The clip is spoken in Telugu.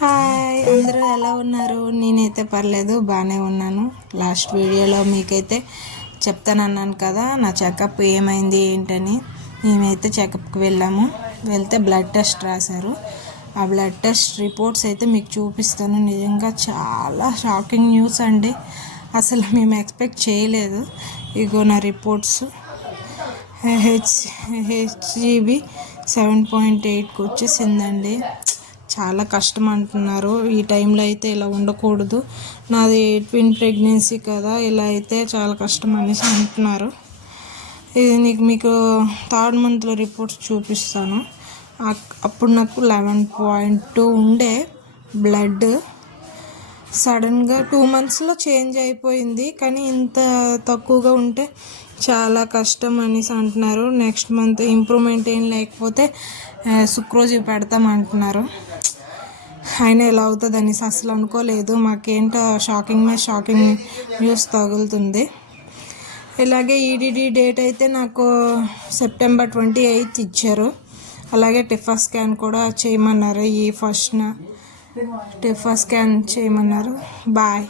హాయ్, అందరూ ఎలా ఉన్నారు? నేనైతే పర్లేదు, బాగానే ఉన్నాను. లాస్ట్ వీడియోలో మీకైతే చెప్తానన్నాను కదా నా చెకప్ ఏమైంది ఏంటని. మేమైతే చెకప్కి వెళ్తే బ్లడ్ టెస్ట్ రాశారు. ఆ బ్లడ్ టెస్ట్ రిపోర్ట్స్ అయితే మీకు చూపిస్తాను. నిజంగా చాలా షాకింగ్ న్యూస్ అండి. అసలు మేము ఎక్స్పెక్ట్ చేయలేదు. ఇగో నా రిపోర్ట్స్. హెచ్జిబి 7.8కి వచ్చేసిందండి. చాలా కష్టం అంటున్నారు. ఈ టైంలో అయితే ఇలా ఉండకూడదు, నాది ట్విన్ ప్రెగ్నెన్సీ కదా, ఇలా అయితే చాలా కష్టం అనేసి అంటున్నారు. ఇది మీకు 3rd మంత్లో రిపోర్ట్స్ చూపిస్తాను. అప్పుడు నాకు 11.2 ఉండే బ్లడ్, సడన్గా 2 మంత్స్లో చేంజ్ అయిపోయింది. కానీ ఇంత తక్కువగా ఉంటే చాలా కష్టం అనేసి అంటున్నారు. నెక్స్ట్ మంత్ ఇంప్రూవ్మెంట్ ఏం లేకపోతే సుక్రోజ్ పెడతామంటున్నారు. అయినా ఎలా అవుతుంది అనేసి అసలు అనుకోలేదు. మాకేంటో షాకింగ్ న్యూస్ తగులుతుంది. ఇలాగే ఈడీడీ డేట్ అయితే నాకు సెప్టెంబర్ 28 ఇచ్చారు. అలాగే టిఫా స్కాన్ కూడా చేయమన్నారు. ఈ 1st టిఫా స్కాన్ చేయమన్నారు. బాయ్.